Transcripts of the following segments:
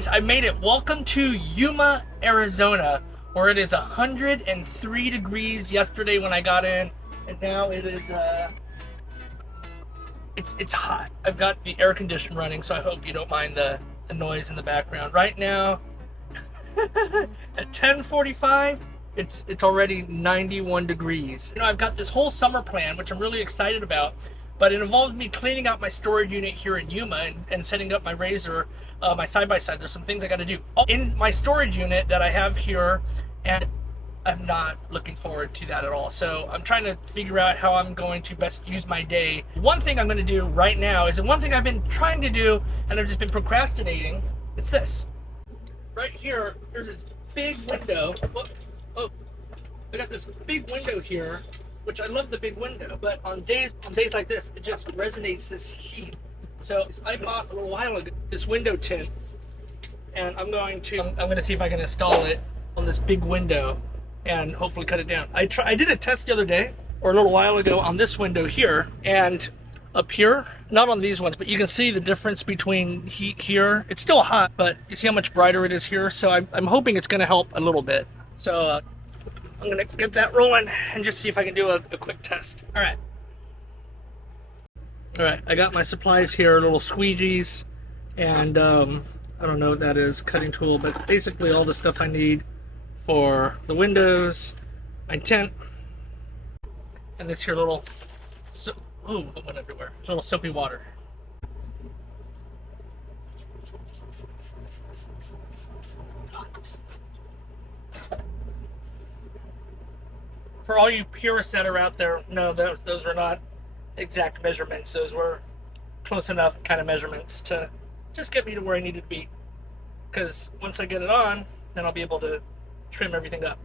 guys, I made it. Welcome to Yuma, Arizona, where it is 103 degrees yesterday when I got in, and now it is it's hot. I've got the air conditioner running, so I hope you don't mind the noise in the background. Right now at 10:45, it's already 91 degrees. You know, I've got this whole summer plan, which I'm really excited about, but it involves me cleaning out my storage unit here in Yuma and setting up my RZR, my side-by-side. There's some things I got to do in my storage unit that I have here, and I'm not looking forward to that at all. So I'm trying to figure out how I'm going to best use my day. One thing I'm going to do right now is, one thing I've been trying to do and I've just been procrastinating, it's this. Right here, there's this big window. Oh, I got this big window here, which I love the big window, but on days like this, it just resonates this heat. So I bought a little while ago this window tint, and I'm going to see if I can install it on this big window and hopefully cut it down. I did a test the other day, or a little while ago, on this window here, and up here, not on these ones, but you can see the difference between heat here. It's still hot, but you see how much brighter it is here. So I'm hoping it's going to help a little bit. So I'm going to get that rolling and just see if I can do a quick test. All right, I got my supplies here, little squeegees, and I don't know what that is, cutting tool, but basically all the stuff I need for the windows, my tent, and this here little, it went everywhere, little soapy water. For all you purists that are out there, no, those were not exact measurements. Those were close enough kind of measurements to just get me to where I needed to be. Because once I get it on, then I'll be able to trim everything up.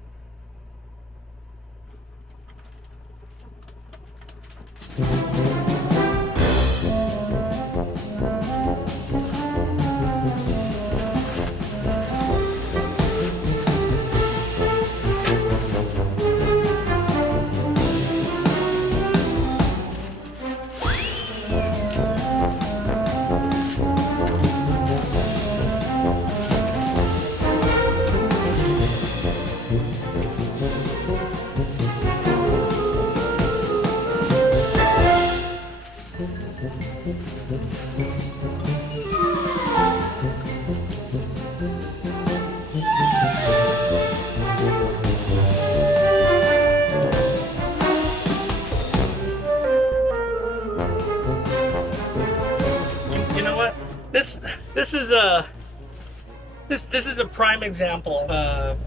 This is a prime example of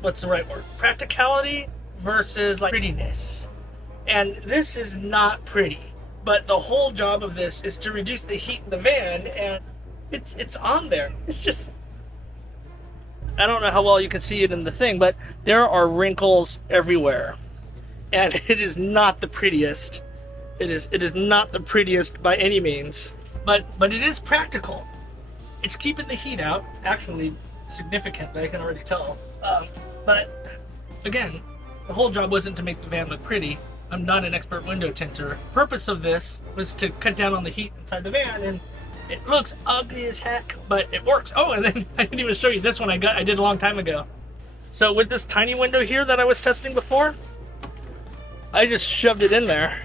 what's the right word? Practicality versus like prettiness. And this is not pretty, but the whole job of this is to reduce the heat in the van, and it's on there. It's just, I don't know how well you can see it in the thing, but there are wrinkles everywhere, and it is not the prettiest. It is not the prettiest by any means, but it is practical. It's keeping the heat out, actually, significantly, I can already tell. But again, the whole job wasn't to make the van look pretty. I'm not an expert window tinter. The purpose of this was to cut down on the heat inside the van, and it looks ugly as heck, but it works. Oh, and then I didn't even show you this one I did a long time ago. So with this tiny window here that I was testing before, I just shoved it in there.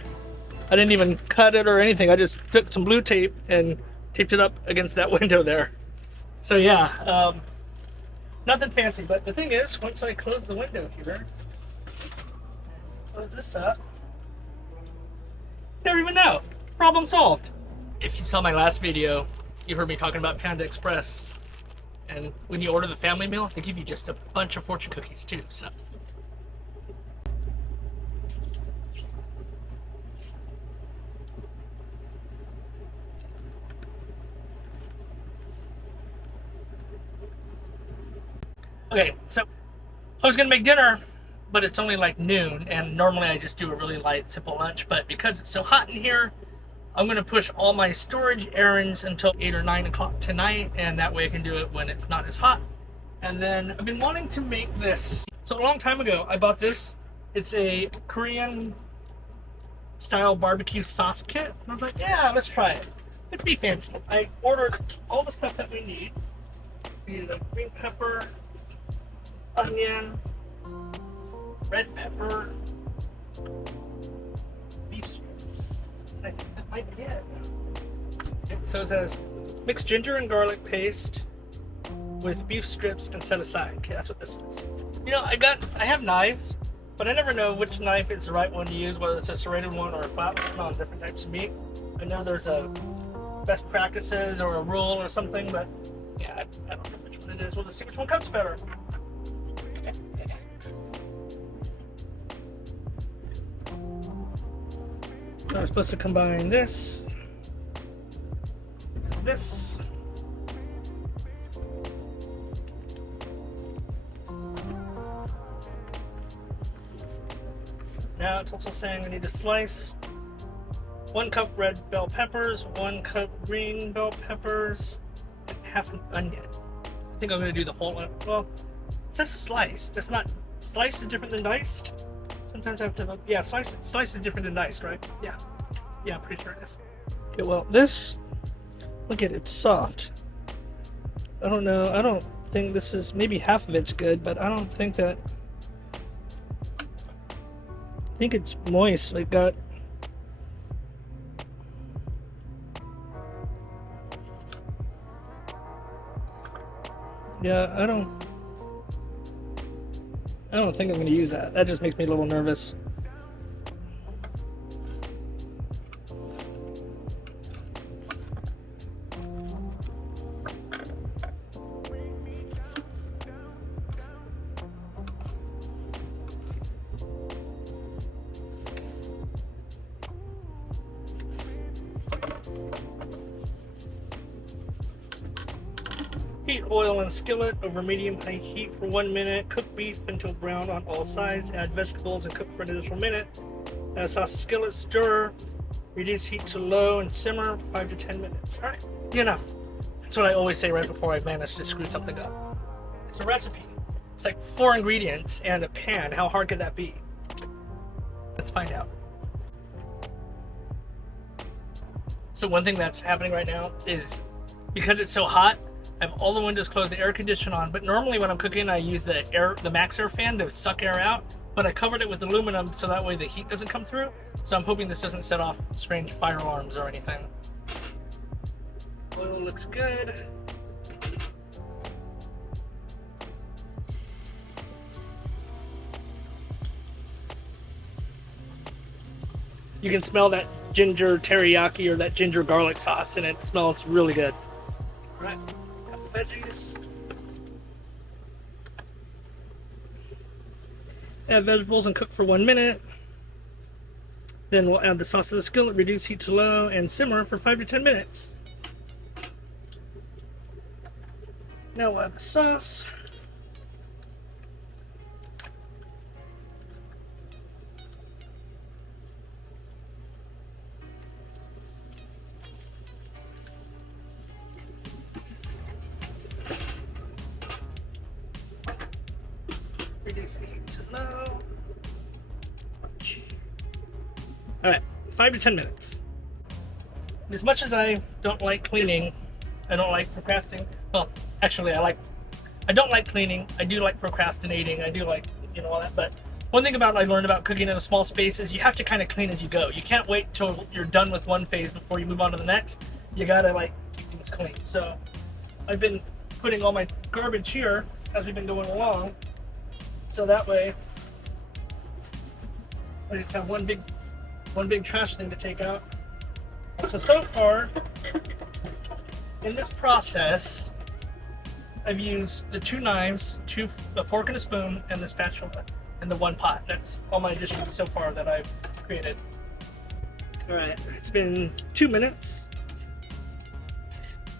I didn't even cut it or anything. I just took some blue tape and taped it up against that window there. So yeah, nothing fancy, but the thing is, once I close the window here, close this up, never even know. Problem solved. If you saw my last video, you heard me talking about Panda Express, and when you order the family meal, they give you just a bunch of fortune cookies too, so. Okay, so I was gonna make dinner, but it's only like noon, and normally I just do a really light, simple lunch, but because it's so hot in here, I'm gonna push all my storage errands until 8 or 9 o'clock tonight, and that way I can do it when it's not as hot. And then I've been wanting to make this. So a long time ago, I bought this. It's a Korean style barbecue sauce kit. And I was like, yeah, let's try it. It'd be fancy. I ordered all the stuff that we need. Needed a green pepper, onion, red pepper, beef strips. And I think that might be it. Okay, so it says mix ginger and garlic paste with beef strips and set aside. Okay, that's what this is. You know, I have knives, but I never know which knife is the right one to use, whether it's a serrated one or a flat one on different types of meat. I know there's a best practices or a rule or something, but yeah, I don't know which one it is. We'll just see which one cuts better. So I'm supposed to combine this with this. Now it's also saying we need to slice 1 cup red bell peppers, 1 cup green bell peppers, and half an onion. I think I'm going to do the whole one. Well, it says slice. That's not, slice is different than diced. Sometimes I have to look. Yeah, slice is different than diced, right? Yeah. Yeah, I'm pretty sure it is. Okay, well, this, look at it, it's soft. I don't know. I don't think this is, maybe half of it's good, but I don't think that, I think it's moist. Like got, yeah, I don't think I'm going to use that. That just makes me a little nervous. Heat oil in skillet over medium-high heat for 1 minute. Cook beef until brown on all sides. Add vegetables and cook for an additional minute. Add sauce to skillet. Stir. Reduce heat to low and simmer 5 to 10 minutes. All right, enough. That's what I always say right before I manage to screw something up. It's a recipe. It's like 4 ingredients and a pan. How hard could that be? Let's find out. So one thing that's happening right now is because it's so hot, I have all the windows closed, the air conditioner on, but normally when I'm cooking, I use the max air fan to suck air out, but I covered it with aluminum so that way the heat doesn't come through. So I'm hoping this doesn't set off strange fire alarms or anything. Oil looks good. You can smell that ginger teriyaki or that ginger garlic sauce in it. It smells really good. All right. Veggies. Add vegetables and cook for 1 minute. Then we'll add the sauce to the skillet, reduce heat to low, and simmer for 5 to 10 minutes. Now we'll add the sauce. Reduce the heat to low. Alright, 5 to 10 minutes. As much as I don't like cleaning, I don't like procrastinating. Well, actually, I don't like cleaning. I do like procrastinating. I do like, all that. But one thing I learned about cooking in a small space is you have to kind of clean as you go. You can't wait till you're done with one phase before you move on to the next. You gotta keep things clean. So I've been putting all my garbage here as we've been going along. So that way, I just have one big trash thing to take out. So far, in this process, I've used the 2 knives, a fork and a spoon, and the spatula, and the 1 pot. That's all my additions so far that I've created. All right, it's been 2 minutes.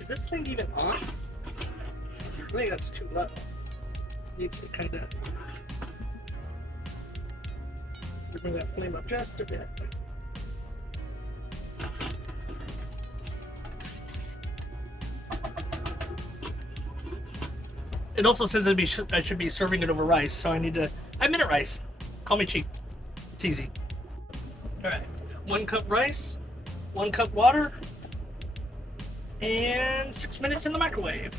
Is this thing even on? I think that's too low. Needs to kind of bring that flame up just a bit. It also says I should be serving it over rice, so I'm minute rice. Call me cheap. It's easy. All right, 1 cup rice, 1 cup water, and 6 minutes in the microwave.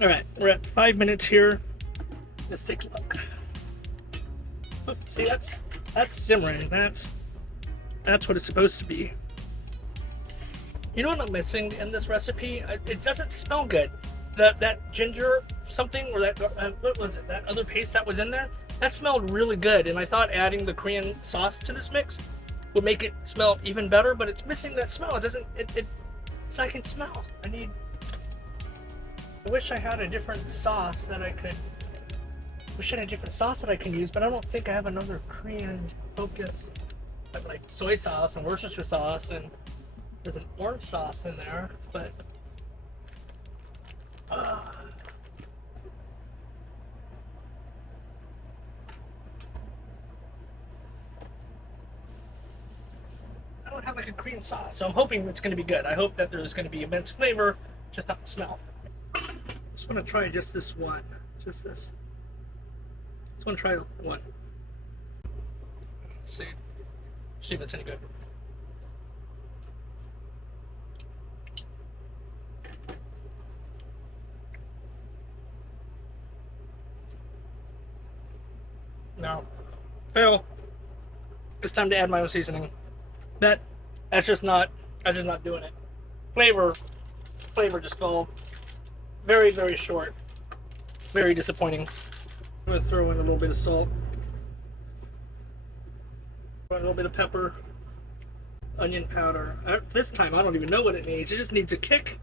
All right, we're at 5 minutes here. Let's take a look. Oh, see, that's simmering. That's what it's supposed to be. You know what I'm missing in this recipe? It doesn't smell good. That ginger something, or that what was it? That other paste that was in there, that smelled really good, and I thought adding the Korean sauce to this mix would make it smell even better. But it's missing that smell. It doesn't. It's not can smell. I wish I had a different sauce that I could. Wish I had a different sauce that I can use, but I don't think I have another Korean focus. I have like soy sauce and Worcestershire sauce, and there's an orange sauce in there, but I don't have like a Korean sauce, so I'm hoping it's going to be good. I hope that there's going to be immense flavor, just not the smell. Just want to try just this one, just this. Just want to try one. See if it's any good. No. Fail. It's time to add my own seasoning. That's just not doing it. Flavor just fell very, very short. Very disappointing. I'm gonna throw in a little bit of salt. A little bit of pepper. Onion powder. This time I don't even know what it needs. It just needs a kick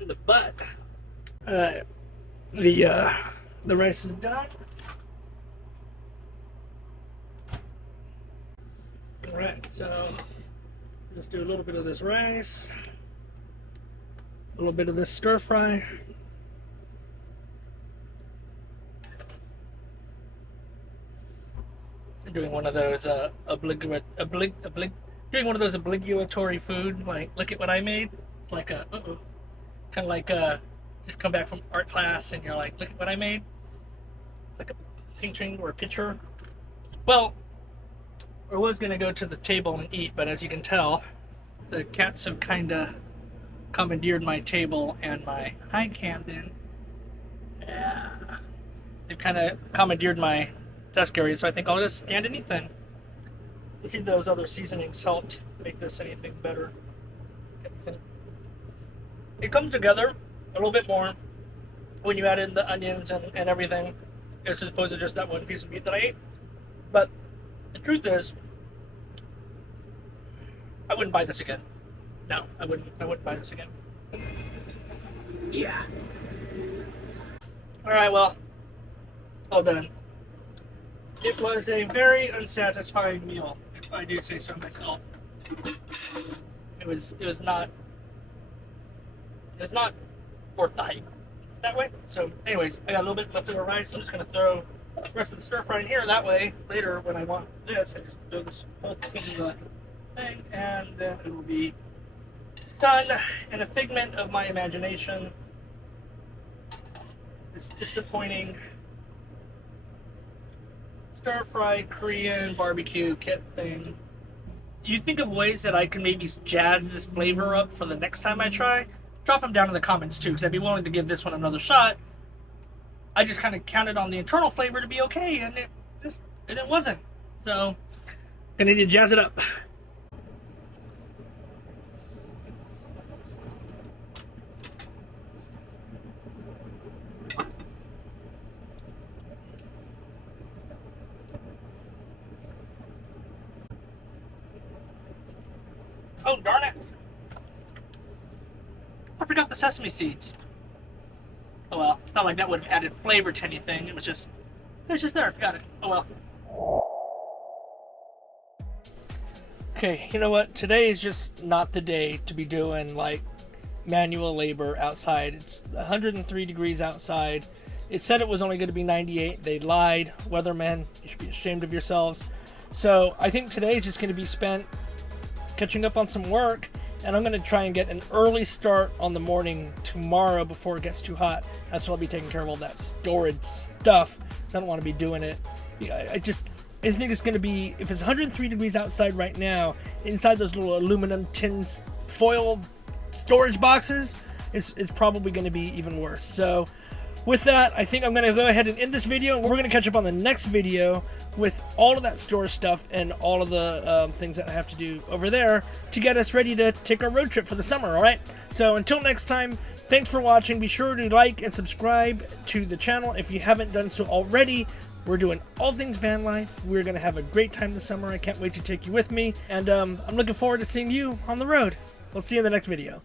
in the butt. The rice is done. Alright, so just do a little bit of this rice, a little bit of this stir fry. Doing one of those obligatory food, like look at what I made, like a kind of like just come back from art class and you're like, look at what I made, like a painting or a picture. Well, I was gonna go to the table and eat, but as you can tell, the cats have kind of commandeered my table and my hi Camden. Yeah, they've kind of commandeered my desk area, so I think I'll just stand underneath then. Let's see if those other seasonings helped make this anything better. It comes together a little bit more when you add in the onions and everything, as opposed to just that one piece of meat that I ate. But the truth is, I wouldn't buy this again. No, I wouldn't buy this again. Yeah. Alright, well, all done. It was a very unsatisfying meal, if I do say so myself. It was not worth the hype that way. So anyways, I got a little bit leftover rice. I'm just gonna throw the rest of the stir fry in here. That way later when I want this, I just throw this whole thing in the thing and then it will be done in a figment of my imagination. This disappointing stir fry Korean barbecue kit thing. You think of ways that I can maybe jazz this flavor up for the next time I try? Drop them down in the comments too, because I'd be willing to give this one another shot. I just kind of counted on the internal flavor to be okay, and it wasn't. So, gonna need to jazz it up. Oh, darn it. I forgot the sesame seeds. Oh well, it's not like that would have added flavor to anything. It was just there. I forgot it. Oh well. Okay, you know what? Today is just not the day to be doing like manual labor outside. It's 103 degrees outside. It said it was only going to be 98. They lied. Weathermen, you should be ashamed of yourselves. So I think today is just going to be spent catching up on some work, and I'm going to try and get an early start on the morning tomorrow before it gets too hot. That's when I'll be taking care of all that storage stuff, because I don't want to be doing it. I think it's going to be, if it's 103 degrees outside right now, inside those little aluminum tins, foil storage boxes, is probably going to be even worse. So with that, I think I'm going to go ahead and end this video. We're going to catch up on the next video with all of that store stuff and all of the things that I have to do over there to get us ready to take our road trip for the summer, all right? So until next time, thanks for watching. Be sure to like and subscribe to the channel if you haven't done so already. We're doing all things van life. We're going to have a great time this summer. I can't wait to take you with me. And I'm looking forward to seeing you on the road. We'll see you in the next video.